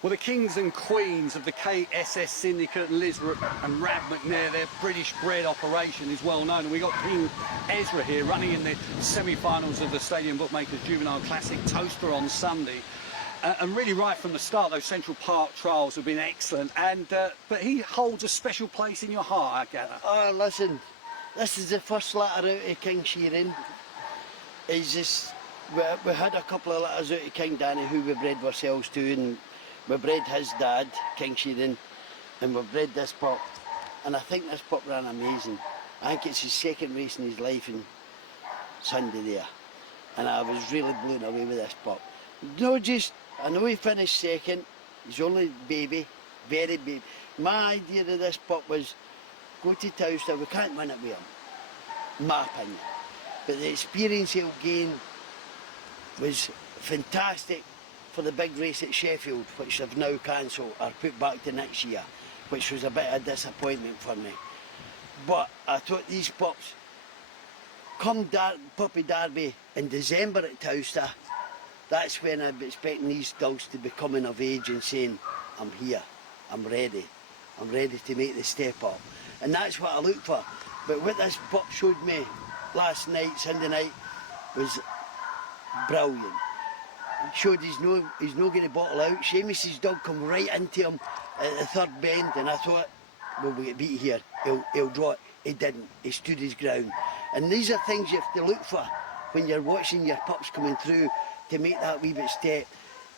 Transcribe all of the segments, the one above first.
Well, the kings and queens of the KSS Syndicate, Liz and Rab McNair, their British bred operation is well known. And we got King Ezra here running in the semi-finals of the Stadium Bookmakers Juvenile Classic Towcester on Sunday. And really right from the start, those Central Park trials have been excellent. And but he holds a special place in your heart, I gather. Oh, listen, this is the first letter out of King Sheeran. It's just, we had a couple of letters out of King Danny who we bred ourselves to, and we bred his dad, King Sheeran, and we bred this pup. And I think this pup ran amazing. I think it's his second race in his life on Sunday there. And I was really blown away with this pup. No, just, I know he finished second. He's only baby, very baby. My idea of this pup was, go to Towcester, we can't win it with him, in my opinion. But the experience he'll gain was fantastic for the big race at Sheffield, which they've now cancelled or put back to next year, which was a bit of a disappointment for me. But I thought these pups, come Puppy Derby in December at Towcester, that's when I'm expecting these dogs to be coming of age and saying, I'm here, I'm ready to make the step up. And that's what I look for. But what this pup showed me last night, Sunday night, was brilliant. He showed he's no going to bottle out. Seamus's dog come right into him at the third bend, and I thought, well, we get beat here, he'll draw it. He didn't, he stood his ground. And these are things you have to look for when you're watching your pups coming through to make that wee bit step,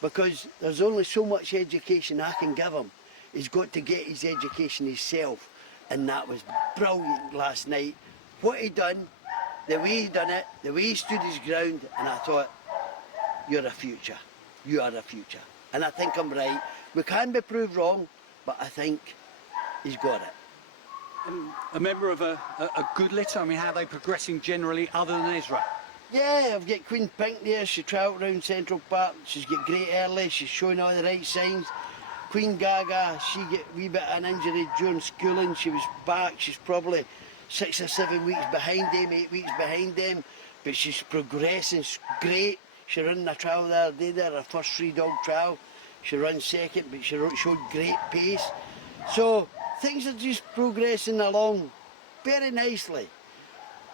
because there's only so much education I can give him. He's got to get his education himself, and that was brilliant last night. What he done, the way he done it, the way he stood his ground, and I thought, you're a future, you are a future. And I think I'm right. We can be proved wrong, but I think he's got it. And a member of a good litter, I mean, how are they progressing generally other than Ezra? Yeah, I've got Queen Pink there, she travelled around Central Park, she's got great early, she's showing all the right signs. Queen Gaga, she got a wee bit of an injury during schooling, she was back, she's probably 6 or 7 weeks behind them, 8 weeks behind them, but she's progressing, great. She ran a trial the other day there, her first 3-dog trial. She ran second, but she showed great pace. So things are just progressing along very nicely.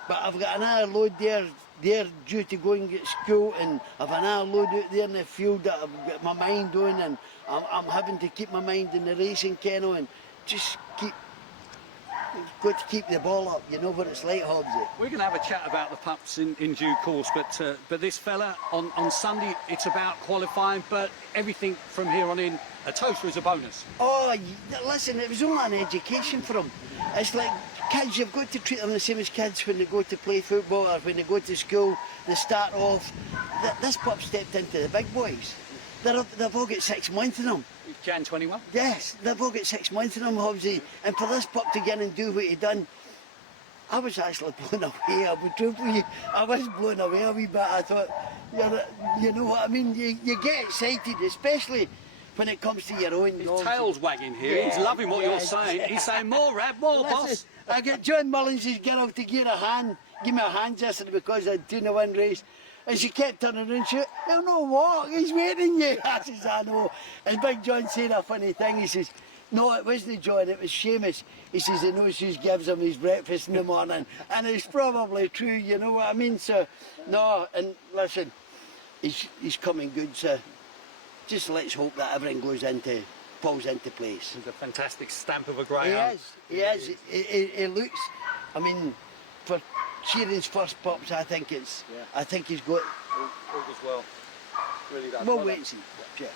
But I've got another load there, they're due to go and get school, and I've another load out there in the field that I've got my mind on, and I'm having to keep my mind in the racing kennel and just got to keep the ball up, you know what it's like, Hobbs. We're going to have a chat about the pups in due course, but this fella, on Sunday, it's about qualifying, but everything from here on in, a Towcester is a bonus. Oh, listen, it was only an education for them. It's like kids, you've got to treat them the same as kids when they go to play football or when they go to school. They start off, this pup stepped into the big boys. They've all got 6 months in them. Jan 21? Yes, they've all got 6 months in them, Hobbsy. And for this pup to get in and do what he done, I was actually blown away. I would truth with you, I was blown away a wee bit. I thought, you know what I mean? You get excited, especially when it comes to your own. His tail's wagging here. Yeah, he's loving what you're saying. He's saying, more, Rab, more, boss. I get John Mullins' girl to give me a hand yesterday because I'd done a 1 race. And she kept turning around, she, he'll no walk, he's waiting you. I says, I know. And Big John said a funny thing, he says, no, it wasn't John, it was Seamus. He says, he knows who gives him his breakfast in the morning. And it's probably true, you know what I mean? So, no, and listen, he's coming good, so just let's hope that everything falls into place. He's a fantastic stamp of a greyhound. He is. He looks, I mean, for Sheeran's first pups, I think he's got. All goes well. Really does. We'll wait and see. Yeah.